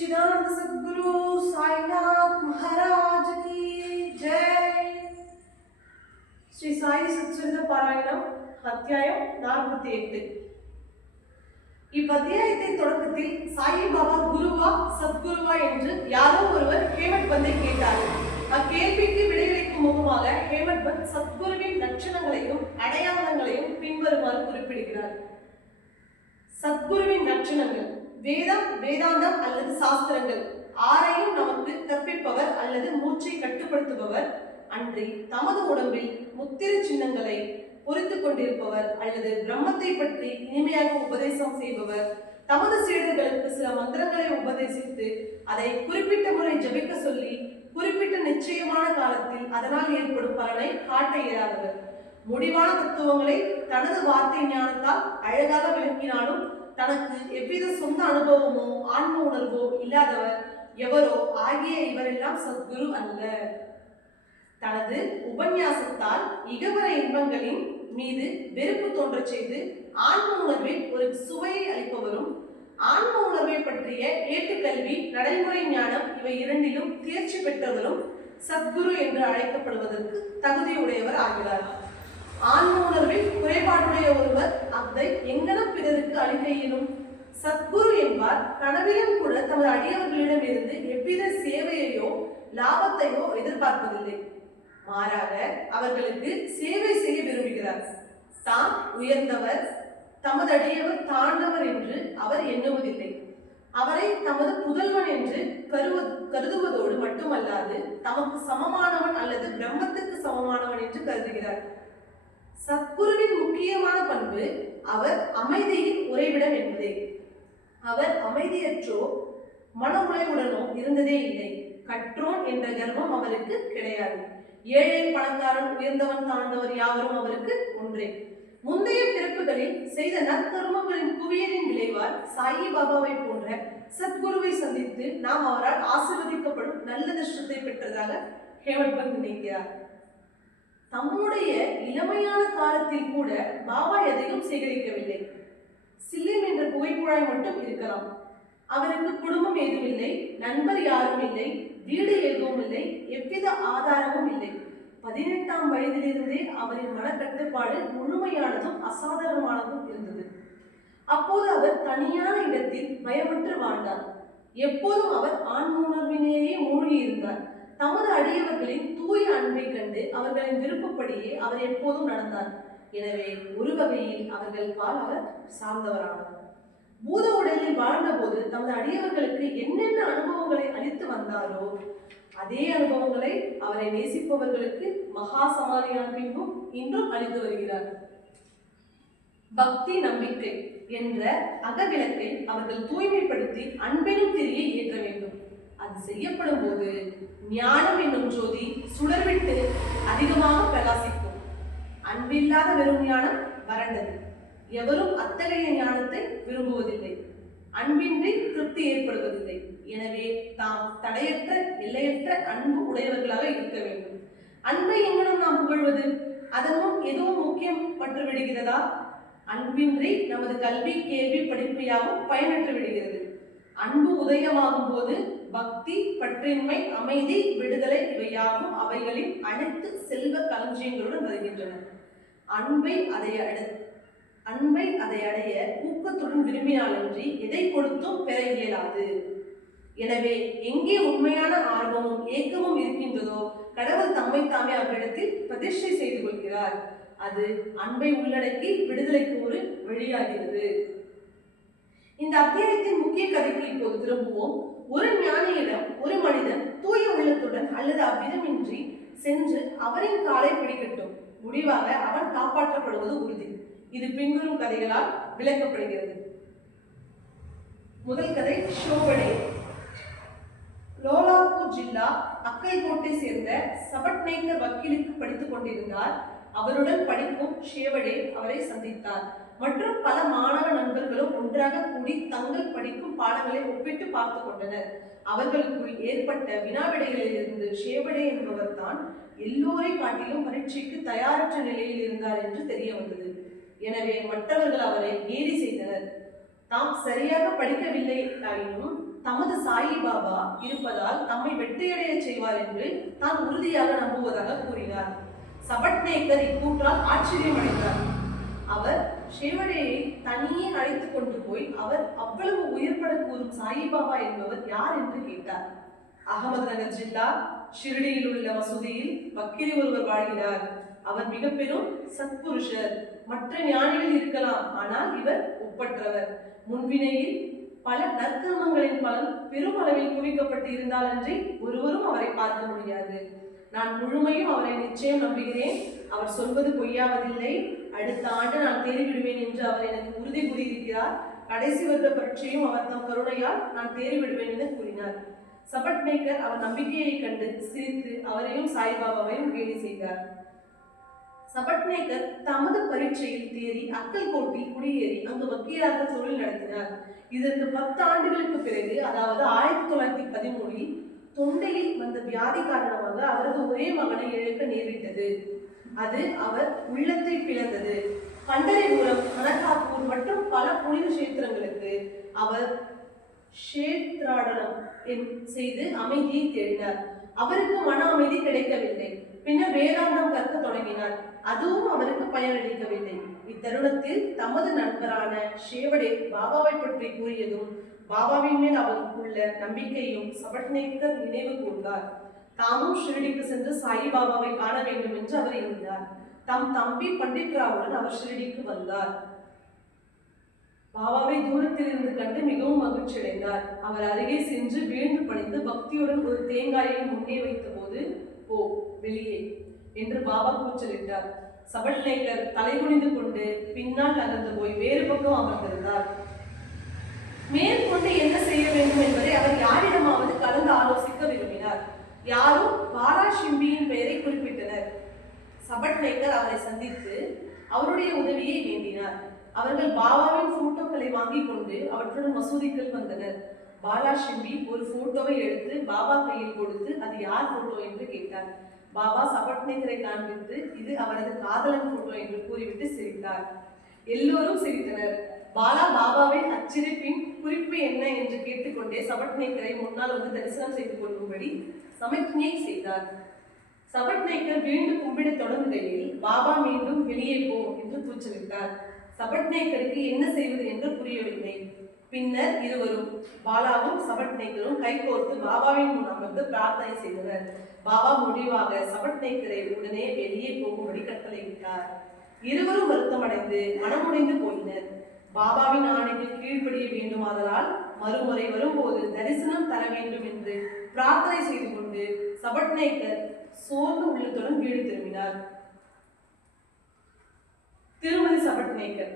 सच्चिदानंद सद्गुरु साईनाथ महाराज की जय ஸ்ரீ சாயி சச்சரித பாராயணம் அத்தியாயம் நாற்பத்தி எட்டு இவ்வத்தியாயத்தின் தொடக்கத்தில் சாயி பாபா குருவா சத்குருவா என்று யாரோ ஒருவர் ஹேமட் பந்தை கேட்டார் அக்கேள்விக்கு விடையளிக்கும் முகமாக ஹேமட் பந்த் சத்குருவின் லட்சணங்களையும் அடையாளங்களையும் பின்வருமாறு குறிப்பிடுகிறார் சத்குருவின் லட்சணங்கள் வேதம் வேதாந்தம் அல்லது சாஸ்திரங்கள். ஆரையும் நமக்கு கற்பிப்பவர் அல்லது மூச்சை கட்டுப்படுத்துபவர் அன்றி தமது உடம்பில் முத்திர சின்னங்களை பொறித்து கொண்டிருப்பவர் அல்லது பிரம்மத்தை பற்றி இனிமையாக உபதேசம் செய்பவர் தமது சீடர்களுக்கு சில மந்திரங்களை உபதேசித்து அதை குறிப்பிட்ட முறை ஜபிக்க சொல்லி குறிப்பிட்ட நிச்சயமான காலத்தில் அதனால் ஏற்படும் பலனை காட்ட இயலாதவர். முடிவான தத்துவங்களை தனது வார்த்தை ஞானத்தால் அழகாக விளக்கினாலும் தனக்கு எவ்வித சொந்த அனுபவமோ ஆன்ம உணர்வோ இல்லாதவர் எவரோ ஆகிய இவரெல்லாம் சத்குரு அல்ல. தனது உபன்யாசத்தால் இகவர இன்பங்களின் மீது வெறுப்பு தோன்றச் செய்து ஆன்ம உணர்வில் ஒரு சுவையை அளிப்பவரும் ஆன்ம உணர்வை பற்றிய ஏட்டுக்கல்வி நடைமுறை ஞானம் இவை இரண்டிலும் தேர்ச்சி பெற்றவரும் சத்குரு என்று அழைக்கப்படுவதற்கு தகுதியுடையவர் ஆகிறார். ஆன்ம உணர்வில் குறைபாடுடைய ஒருவர் அதை எங்கனம் பிறருக்கு அளிக்க இயலும் சத்குரு என்பார். கனவிலும் கூட தமது அடியவர்களிடம் இருந்து எவ்வித சேவையையோ லாபத்தையோ எதிர்பார்ப்பதில்லை. மாறாக அவர்களுக்கு சேவை செய்ய விரும்புகிறார். தாம் உயர்ந்தவர் தமது அடியவர் தாழ்ந்தவர் என்று அவர் எண்ணுவதில்லை. அவரை தமது புதல்வன் என்று கருவ கருதுவதோடு மட்டுமல்லாது தமக்கு சமமானவன் அல்லது பிரம்மத்துக்கு சமமானவன் என்று கருதுகிறார். சத்குருவின் முக்கியமான பண்பு அவர் அமைதியின் உறைவிடம் என்பதே. அவர் அமைதியற்றோ மன உழைவுடனோ இருந்ததே இல்லை. கற்றோன் என்ற கர்வம் அவருக்கு கிடையாது. ஏழை பணக்காரன் உயர்ந்தவன் தாழ்ந்தவர் யாவரும் அவருக்கு ஒன்றே. முந்தைய பிறப்புகளில் செய்த நற்கர்மங்களின் குவியலின் விளைவால் சாயி பாபாவை போன்ற சத்குருவை சந்தித்து நாம் அவரால் ஆசிர்வதிக்கப்படும் நல்ல திருஷ்டத்தை பெற்றதாக ஹேமந்த் நினைக்கிறார். தம்முடைய இளமையான காலத்தில் கூட பாபா எதையும் சேகரிக்கவில்லை. சில்லிம் என்ற புகைக்குழாய் மட்டும் இருக்கலாம். அவருக்கு குடும்பம் ஏதும் இல்லை நண்பர் யாரும் இல்லை வீடு எதுவும் இல்லை எவ்வித ஆதாரமும் இல்லை. பதினெட்டாம் வயதிலிருந்தே அவரின் மனக்கட்டுப்பாடு முழுமையானதும் அசாதாரணமானதும் இருந்தது. அப்போது அவர் தனியான இடத்தில் பயமற்று வாழ்ந்தார். எப்போதும் அவர் ஆண்முணர்வினேயே மூழ்கி இருந்தார் தமது அடியவர்களின் தூய அன்பை கண்டு அவர்களின் விருப்பப்படியே அவர் எப்போதும் நடந்தார். எனவே ஒரு வகையில் அவர்கள் பால் அவர் சார்ந்தவரானார் பூத உடலில் வாழ்ந்தபோது தமது அடியவர்களுக்கு என்னென்ன அனுபவங்களை அளித்து வந்தாரோ அதே அனுபவங்களை அவரை நேசிப்பவர்களுக்கு மகா சமாதியான பின்பும் இன்றும் அளித்து வருகிறார். பக்தி நம்பிக்கை என்ற அகவிளக்கை அவர்கள் தூய்மைப்படுத்தி அன்பெனும் திரியை ஏற்ற வேண்டும். அது செய்யப்படும் போது ஞானம் என்னும் ஜோதி சுடர்விட்டு அதிகமாக பிரகாசிக்கும். அன்பில்லாத வெறும் ஞானம் வறண்டது. எவரும் அத்தகைய ஞானத்தை விரும்புவதில்லை. அன்பின்றி திருப்தி ஏற்படுவதில்லை. எனவே தாம் தடையற்ற எல்லையற்ற அன்பு உடையவர்களாக இருக்க வேண்டும். அன்பை எங்கனும் நாம் புகழ்வது? அதனும் எதுவும் முக்கியம் பற்று விடுகிறதா அன்பின்றி நமது கல்வி கேள்வி படிப்பு யாவும் பயனற்று விடுகிறது அன்பு உதயமாகும் போது பக்தி பற்றின்மை அமைதி விடுதலை இவையாகும் அவைகளின் அனைத்து செல்வ களஞ்சியங்களுடன் வருகின்றன. அன்பை அதை அட அன்பை அதை அடைய ஊக்கத்துடன் விரும்பினாலன்றி எதை கொடுத்தும் பெற இயலாது. எனவே எங்கே உண்மையான ஆர்வமும் ஏக்கமும் இருக்கின்றதோ கடவுள் தம்மை தாமே அவரிடத்தில் பிரதிஷ்டை செய்து கொள்கிறார். அது அன்பை உள்ளடக்கி விடுதலைக்கு ஒரு வழியாகிறது. இந்த அத்தியாயத்தின் முக்கிய கதைக்கு இப்போது திரும்புவோம். ஒரு ஞானியிடம் ஒரு மனிதன் தூய உள்ளத்துடன் அல்லது அவ்விதமின்றி சென்று அவரின் காலை பிடிக்கட்டும். முடிவாக அவன் காப்பாற்றப்படுவது உறுதி. இது பின்வரும் கதைகளால் விளக்கப்படுகிறது. முதல் கதை ஷோபடே லோலாப்பூர் ஜில்லா அக்கைகோட்டை சேர்ந்த சபட்நேக்கர் வக்கீலுக்கு படித்துக் கொண்டிருந்தார். அவருடன் படிக்கும் ஷேவடே அவரை சந்தித்தார். மற்றும் பல மாணவ நண்பர்களும் ஒன்றாக கூடி தங்கள் படிக்கும் பாடங்களை ஒப்பிட்டு பார்த்து கொண்டனர். அவர்களுக்குள் ஏற்பட்ட வினாவிடைகளில் இருந்து ஷேபடே என்பவர் தான் எல்லோரை காட்டிலும் பரீட்சைக்கு தயாரற்ற நிலையில் இருந்தார் என்று தெரிய வந்தது எனவே மற்றவர்கள் அவரை கேலி செய்தனர். தாம் சரியாக படிக்கவில்லை ஆயினும் தமது சாயி பாபா இருப்பதால் தம்மை வெற்றியடைய செய்வார் என்று தான் உறுதியாக நம்புவதாக கூறினார். சபட்நேக்கர் இக்கூற்றால் ஆச்சரியமடைந்தார். அவர் ஷேவடேயை தனியே அழைத்து கொண்டு போய் அவர் அவ்வளவு உயர்பட கூறும் சாயிபாபா என்பவர் யார் என்று கேட்டார். அகமது நகர் ஜில்லா ஷிரடியில் உள்ள மசூதியில் பக்கிரி ஒருவர் வாழ்கிறார். அவர் மிக பெரும் சத்புருஷர். மற்ற ஞானிகள் இருக்கலாம் ஆனால் இவர் ஒப்பற்றவர். முன்வினையில் பல நற்கர்மங்களின் பலன் பெரும் அளவில் குவிக்கப்பட்டு இருந்தாலன்றி ஒருவரும் அவரை பார்க்க முடியாது. நான் முழுமையும் அவரை நிச்சயம் நம்புகிறேன். அவர் சொல்வது பொய்யாவதில்லை. அடுத்த ஆண்டு நான் தேறிவிடுவேன் என்று அவர் எனக்கு உறுதி கூறியிருக்கிறார். கடைசி வருட பரீட்சையும் அவர் தம் கருணையால் நான் தேறிவிடுவேன் என கூறினார். சபட்நேக்கர் அவர் நம்பிக்கையை கண்டு சிரித்து அவரையும் சாய்பாபாவையும் கேலி செய்தார். சபட்நேகர் தமது பரீட்சையில் தேறி அக்கல்கோட்டில் குடியேறி அங்கு வக்கீலாக தொழில் நடத்தினார். இதற்கு பத்து ஆண்டுகளுக்கு பிறகு அதாவது ஆயிரத்தி தொள்ளாயிரத்தி பதிமூணில் தொண்டையில் வந்த வியாதி காரணமாக அவரது ஒரே மகனை இழக்க நேரிட்டது. அது அவர் உள்ளத்தை பிளந்தது. பண்டரிபுரம் கனகாப்பூர் மற்றும் பல புனித கஷேத்திரங்களுக்கு அவர் கஷேத்ராடனம் செய்து அமைதியை தேடினார். அவருக்கு மன அமைதி கிடைக்கவில்லை. பின்னர் வேதாந்தம் கற்க தொடங்கினார். அதுவும் அவருக்கு பயனளிக்கவில்லை இத்தருணத்தில் தமது நண்பரான ஷேவடே பாபாவை பற்றி கூறியதும் பாபாவின் மேல் அவருக்கு உள்ள நம்பிக்கையும் சபட்நேக்கர் நினைவு கூர்ந்தார். தாமும் ஷிரடிக்கு சென்று சாய் பாபாவை காண வேண்டும் என்று அவர் இருந்தார் தம் தம்பி பண்டித்ராவுடன் அவர் ஷிரடிக்கு வந்தார். பாபாவை தூரத்தில் இருந்து கண்டு மிகவும் மகிழ்ச்சி அடைந்தார் அவர் அருகே சென்று வீழ்ந்து பணிந்து பக்தியுடன் ஒரு தேங்காயை முன்னே வைத்த போது போ வெளியே என்று பாபா கூச்சலிட்டார். சபட்நேக்கர் தலைகுனிந்து கொண்டு பின்னால் நகர்ந்து போய் வேறு பக்கம் அமர்ந்திருந்தார். மேற்கொண்டு என்ன செய்ய வேண்டும் என்பதை அவர் யாரிடமாவது கலந்து ஆலோசிக்க விரும்பினார் யாரும் பாரா ஷிம்பியின் பெயரை குறிப்பிட்டனர். சபட்நேக்கர் அவரை சந்தித்து அவருடைய உதவியை வேண்டினார். அவர்கள் பாபாவின் போட்டோக்களை வாங்கிக் கொண்டு அவற்றுடன் மசூதிக்குள் வந்தனர். பாலா ஷிம்பி ஒரு போட்டோவை எடுத்து பாபா கையில் கொடுத்து அது யார் போட்டோ என்று கேட்டார். பாபா சபட்நேக்கரை காண்பித்து இது அவரது காதலன் போட்டோ என்று கூறிவிட்டு சிரித்தார். எல்லோரும் சிரித்தனர். பாலா பாபாவின் அச்சிரிப்பின் குறிப்பு என்ன என்று கேட்டுக்கொண்டே சபட்நேக்கரை முன்னால் வந்து தரிசனம் செய்து கொள்ளும்படி சமிக்ஞை செய்தார். சபட்நேக்கர் மீண்டும் கும்பிடத் தொடங்குகையில் பாபா மீண்டும் வெளியே போ என்று கூச்சலிட்டார். சபட்நேக்கருக்கு என்ன செய்வது என்று புரியவில்லை. பின்னர் இருவரும் பாலாவும் சபட்நேக்கரும் கைகோர்த்து பாபாவின் முன் அமர்ந்து பிரார்த்தனை செய்தனர். பாபா முடிவாக சபட்நேக்கரை உடனே வெளியே போகும்படி கட்டளையிட்டார். இருவரும் வருத்தமடைந்து மனமுடைந்து போயினர். பாபாவின் ஆணைக்கு கீழ்ப்படிய வேண்டுமாதலால் மறுமுறை வரும்போது தரிசனம் தர வேண்டும் என்று பிரார்த்தனை செய்து கொண்டு சபட்நேக்கர் சோர்ந்து உள்ளத்துடன் வீடு திரும்பினார். திருமதி சபட்நேக்கர்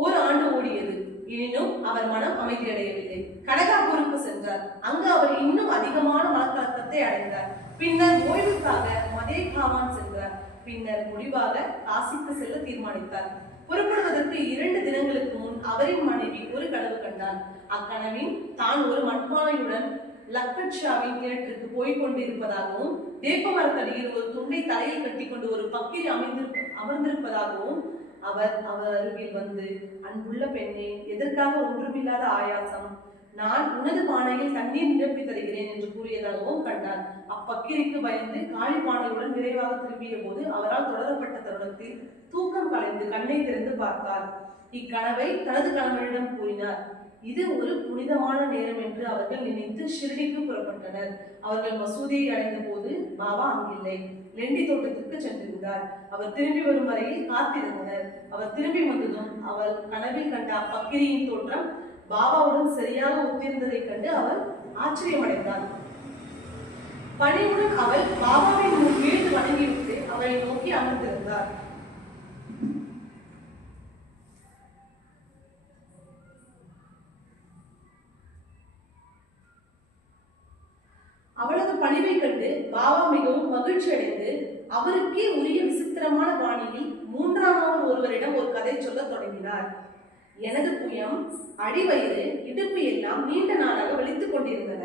ஓர் ஆண்டு ஓடியது. எனினும் அவர் மனம் அமைதியடையவில்லை. கடகாபூருக்கு சென்றார். அங்கு அவர் இன்னும் அதிகமான மனக்கலக்கத்தை அடைந்தார். பின்னர் ஓய்வுக்காக மதே காமான் சென்றார். பின்னர் முடிவாக காசிக்கு செல்ல தீர்மானித்தார். புறப்படுவதற்கு இரண்டு தினங்களுக்கு முன் அவரின் மனைவி ஒரு கனவு கண்டார் அக்கனவின் தான் ஒரு மண்பானையுடன் மட்பானையுடன் லக்கட்ஷாவின் கிணற்றுக்கு போய் கொண்டிருப்பதாகவும் வேப்பமரத்தடியில் ஒரு துண்டை தலையில் கட்டிக்கொண்டு ஒரு பக்கிரி அமைந்திருப்ப அமர்ந்திருப்பதாகவும் அவர் அவர் அருகில் வந்து அன்புள்ள பெண்ணே எதற்காக ஒன்றுமில்லாத ஆயாசம்? நான் உனது பானையில் தண்ணீர் நிரப்பி தருகிறேன் என்று கூறியதாகவும் கண்டார். அப்பக்கிரிக்கு பயந்து காளி பானையுடன் விரைவாக திரும்பிய போது அவரால் தொடரப்பட்ட தருணத்தில் தூக்கம் கலைந்து கண்ணை திறந்து பார்த்தார். இக்கனவை தனது கணவனிடம் கூறினார். இது ஒரு புனிதமான நேரம் என்று அவர்கள் நினைத்து ஷிர்டிக்கு புறப்பட்டனர். அவர்கள் மசூதியை அடைந்த போது பாபா அங்கில்லை. லெண்டி தோட்டத்திற்கு சென்றிருந்தார். அவர் திரும்பி வரும் வரையில் காத்திருந்தனர். அவர் திரும்பி வந்ததும் அவர் கனவில் கண்ட பக்கிரியின் தோற்றம் பாபாவுடன் சரியாக ஒத்திருந்ததைக் கண்டு அவர் ஆச்சரியமடைந்தார். பணிவுடன் அவள் பாபாவின் முன் வீழ்ந்து வணங்கிவிட்டு அவரை நோக்கி அமர்ந்திருந்தார். பணிவை கண்டு பாபா மிகவும் மகிழ்ச்சி அடைந்து அவருக்கே உரிய விசித்திரமான பாணியில் மூன்றாமவர் ஒருவரிடம் ஒரு கதை சொல்லத் தொடங்கினார். எனது புயம் அடிவயிறு இடுப்பு எல்லாம் நீண்ட நாளாக வலித்துக் கொண்டிருந்தன.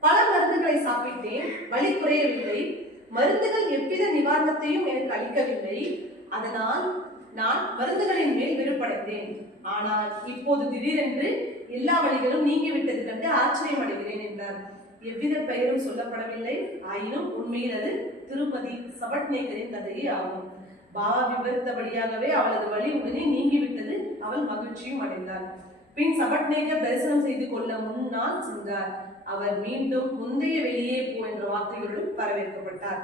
பல மருந்துகளை சாப்பிட்டேன் வலி குறையவில்லை. மருந்துகள் எவ்வித நிவாரணத்தையும் எனக்கு அளிக்கவில்லை. அதனால் நான் மருந்துகளின் மேல் விருப்படைத்தேன் ஆனால் இப்போது திடீரென்று எல்லா வழிகளும் நீங்கிவிட்டது கண்டு ஆச்சரியம் அடைகிறேன் என்றார். எவ்வித பெயரும் சொல்லப்படவில்லை. ஆயினும் உண்மையில் அது திருப்பதி சபட்நேகரின் கதையே ஆகும். பாபா விவரித்தபடியாகவே அவளது வழி உடனே நீங்கிவிட்டது. அவள் மகிழ்ச்சியும் அடைந்தாள். பின் சபட்நேகர் தரிசனம் செய்து கொள்ள முன்னால் சென்றார். அவர் மீண்டும் முந்தைய வெளியே போ என்ற வார்த்தைகளுடன் வரவேற்கப்பட்டார்.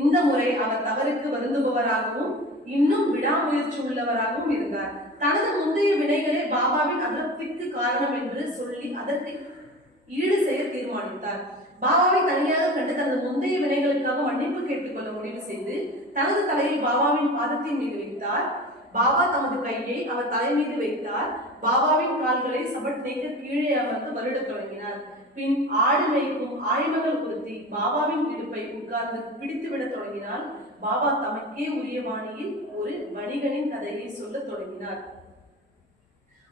இந்த முறை அவர் தவறுக்கு வருந்துபவராகவும் இன்னும் விடாமுயற்சி உள்ளவராகவும் இருந்தார். தனது முந்தைய வினைகளே பாபாவின் அதிருப்திக்கு காரணம் என்று சொல்லி அதற்கு ஈடு செய்ய தீர்மானித்தார். பாபாவை தனியாக கண்டு தனது முந்தைய வினைகளுக்காக மன்னிப்பு கேட்டுக்கொள்ள முடிவு செய்து தனது தலையை பாபாவின் பாதத்தின் மீது வைத்தார். பாபா தமது கையை அவர் தலை மீது வைத்தார். பாபாவின் கால்களை சபட்நேக்கர் கீழே அமர்ந்து வருடத் தொடங்கினார். பின் ஆடு மேய்க்கும் ஆய்மகள் பொருத்தி பாபாவின் இடுப்பை உட்கார்ந்து பிடித்து விடத் தொடங்கினார் பாபா தமக்கே உரிய பாணியில் ஒரு வணிகனின் கதையை சொல்லத் தொடங்கினார்.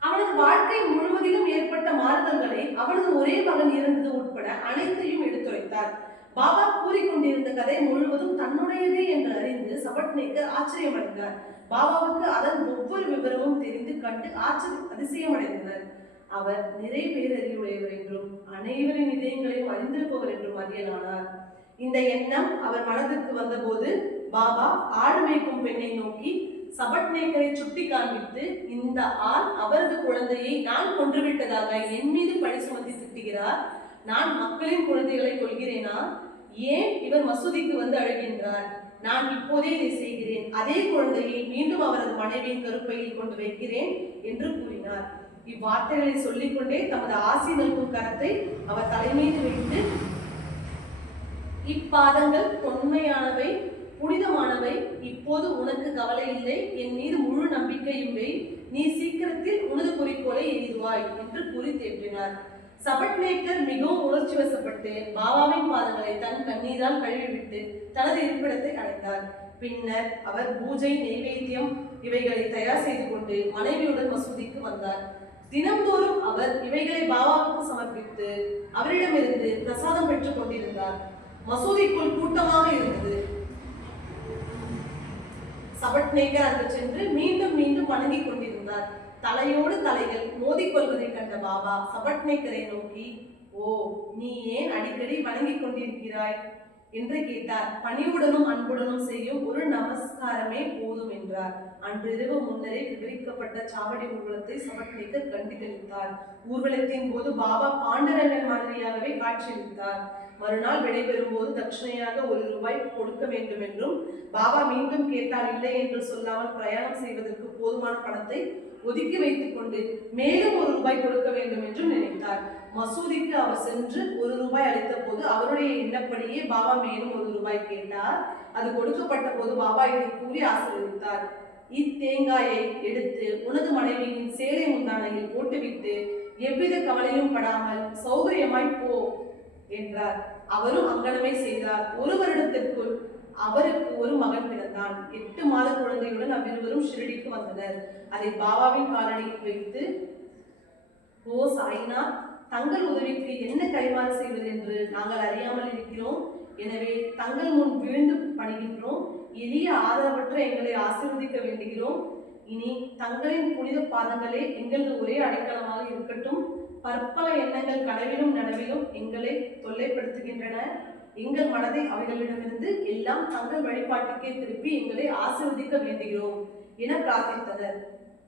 அவனது வாழ்க்கை முழுவதிலும் ஏற்பட்ட மாறுதல்களை அவனது ஒரே மகன் இருந்தது உட்பட அனைத்தையும் எடுத்துரைத்தார். பாபா கூறிக்கொண்டிருந்த கதை முழுவதும் தன்னுடையதே என்று அறிந்து சபட்னேக்கு ஆச்சரியமடைந்தார். பாபாவுக்கு அதன் ஒவ்வொரு விவரமும் தெரிந்து கண்டு ஆச்சரிய அதிசயமடைந்தனர். அவர் நிறை பேரறிவுடையவர் என்றும் அனைவரின் இதயங்களையும் அறிந்திருப்பவர் என்றும் அறியலானார். இந்த எண்ணம் அவர் மனதிற்கு வந்தபோது பாபா ஆடு மேய்க்கும் பெண்ணை நோக்கி சபட்நேக்கரை சுட்டி காண்பித்து இந்த ஆள் அவரது குழந்தையை நான் கொன்றுவிட்டதாக என் மீது பழி சுமத்தி திட்டுகிறார். நான் மக்களின் குழந்தைகளை கொள்கிறேனா ஏன் இவர் மசூதிக்கு வந்து அழுகின்றார் நான் இப்போதே இதை செய்கிறேன். அதே குழந்தையை மீண்டும் அவரது மனைவியின் கருப்பையில் கொண்டு வைக்கிறேன் என்று கூறினார். இவ்வார்த்தைகளை சொல்லிக்கொண்டே தமது ஆசி நல்கும் கரத்தை அவர் தலைமையில் வைத்து இப்பாதங்கள் தொன்மையானவை. புனிதமானவை. இப்போது உனக்கு கவலை இல்லை. என் மீது முழு நம்பிக்கையும் வை. நீ சீக்கிரத்தில் உனது குறிக்கோளை எழுதுவாய் என்று கூறி தேற்றினார். சபட்நேக்கர் மிகவும் உணர்ச்சி வசப்பட்டு பாபாவின் பாதங்களை தன் கண்ணீரால் கழுவிவிட்டு தனது இருப்பிடத்தை அடைந்தார். பின்னர் அவர் பூஜை நெய்வேத்தியம் இவைகளை தயார் செய்து கொண்டு மனைவியுடன் மசூதிக்கு வந்தார். தினம்தோறும் அவர் இவைகளை பாபாவுக்கு சமர்ப்பித்து அவரிடமிருந்து பிரசாதம் பெற்றுக் கொண்டிருந்தார். மசூதிக்குள் கூட்டமாக இருந்தது. சபட்நேகர் அங்கு சென்று மீண்டும் மீண்டும் வணங்கிக் கொண்டிருந்தார். தலையோடு தலைகள் மோதிக்கொள்வதைக் கண்ட பாபா சபட்நேக்கரை நோக்கி ஓ நீ ஏன் அடிக்கடி வணங்கிக் கொண்டிருக்கிறாய்? என்று கேட்டார். பணிவுடனும் அன்புடனும் செய்யும் ஒரு நமஸ்காரமே போதும் என்றார். அன்றிரவு முன்னரே விவரிக்கப்பட்ட சாவடி ஊர்வலத்தை சபட்நேக்கர் கண்டுகளித்தார் ஊர்வலத்தின் போது பாபா பாண்டரங்கன் மாதிரியாகவே காட்சியளித்தார். மறுநாள் விடைபெறும் போது தட்சணையாக ஒரு ரூபாய் கொடுக்க வேண்டும் என்றும் பாபா மீண்டும் கேட்டால் இல்லை என்று சொல்லாமல் பிரயாணம் செய்வதற்கு போதுமான பணத்தை ஒதுக்கி வைத்துக் கொண்டு மேலும் ஒரு ரூபாய் கொடுக்க வேண்டும் என்றும் நினைத்தார். மசூதிக்கு அவர் சென்று ஒரு ரூபாய் அளித்த போது அவருடைய எண்ணப்படியே பாபா மேலும் ஒரு ரூபாய் கேட்டார். அது கொடுக்கப்பட்ட போது பாபா இதை கூறி ஆசீர்வதித்தார். இத்தேங்காயை எடுத்து உனது மனைவியின் சேலை முந்தானையில் போட்டுவிட்டு எவ்வித கவலையும் படாமல் சௌகரியமாய் போ என்றார். அவரும் அங்கனமே செய்தார். ஒரு வருடத்திற்குள் அவருக்கு ஒரு மகன் பிறந்தான். எட்டு மாத குழந்தையுடன் அவ்விருவரும் ஷிரடிக்கு வந்தனர். அதை பாபாவின் காலடியில் வைத்து ஓ சாய்நாத் தங்கள் உதவிக்கு என்ன கைமாறு செய்வது என்று நாங்கள் அறியாமல் இருக்கிறோம். எனவே தங்கள் முன் விழுந்து பணிகின்றோம். எளிய ஆதரவற்ற எங்களை ஆசீர்வதிக்க வேண்டுகிறோம். இனி தங்களின் புனித பாதங்களே எங்களது ஒரே அடைக்கலமாக இருக்கட்டும். பற்பல எண்ணங்கள் கனவிலும் நனவிலும் எங்களை தொல்லைப்படுத்துகின்றன. எங்கள் மனதை அவைகளிடமிருந்து எல்லாம் தங்கள் வழிபாட்டுக்கே திருப்பி எங்களை ஆசிர்வதிக்க வேண்டுகிறோம் என பிரார்த்தித்தனர்.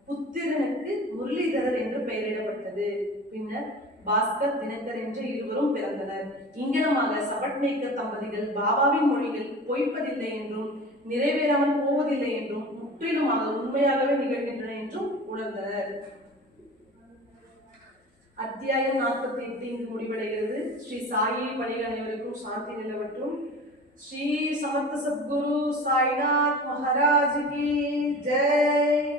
புத்திரனுக்கு முரளிதரர் என்று பெயரிடப்பட்டது. பின்னர் பாஸ்கர் தினகர் என்று இருவரும் பிறந்தனர். இங்கனமாக சபட்நேக்கர் தம்பதிகள் பாபாவின் மொழிகள் பொய்ப்பதில்லை என்றும் நிறைவேறாமல் போவதில்லை என்றும் முற்றிலுமாக உண்மையாகவே நிகழ்கின்றன என்றும் உணர்ந்தனர். அத்தியாயம் நாற்பத்தி எட்டு இங்கு முடிவடைகிறது. ஸ்ரீ சாயி பணிகள் அனைவருக்கும் சாந்தி நிலவட்டும். ஸ்ரீ சமர்த்த சத்குரு சாய்நாத் மகாராஜ் கி ஜெய்.